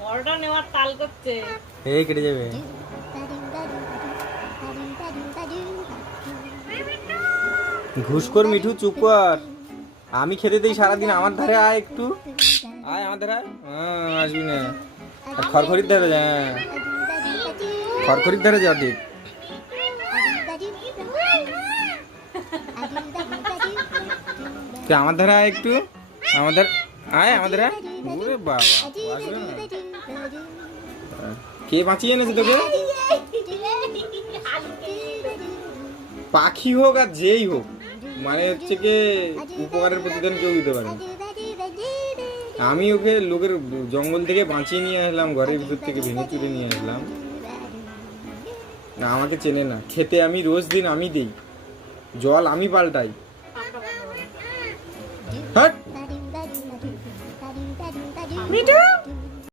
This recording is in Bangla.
বড়টা নেওয়ার তাল করছে। এই কেটে যাবে। ঘুষখোর মিঠু চুপ কর। আমি খেতে দিই সারাদিন, আমার ধারে আয় একটু। আয় আমার ধারে আয়। আসবি না। আর খড়খড়ির ধারে যা। খড়খড়ির ধারে যা ঠিক। তুই আমার ধারে আয় একটু। আমাদের আয় আমাদের আয়। ওরে বাবা, আসবে না। কে বাঁচিয়ে এনেছে তোকে? পাখি হোক আর যেই হোক, মানে হচ্ছে কি উপকারের প্রতিদান কেউ দিতে পারে না। আমি ওকে লোকের জঙ্গল থেকে বাঁচিয়ে নিয়ে আসলাম, ঘরের ভিতর থেকে ভেঙে চুরে নিয়ে আসলাম। না, আমাকে চেনে না। খেতে আমি রোজ দিন আমি দিই, জল আমি পাল্টাই। হাট মিঠু।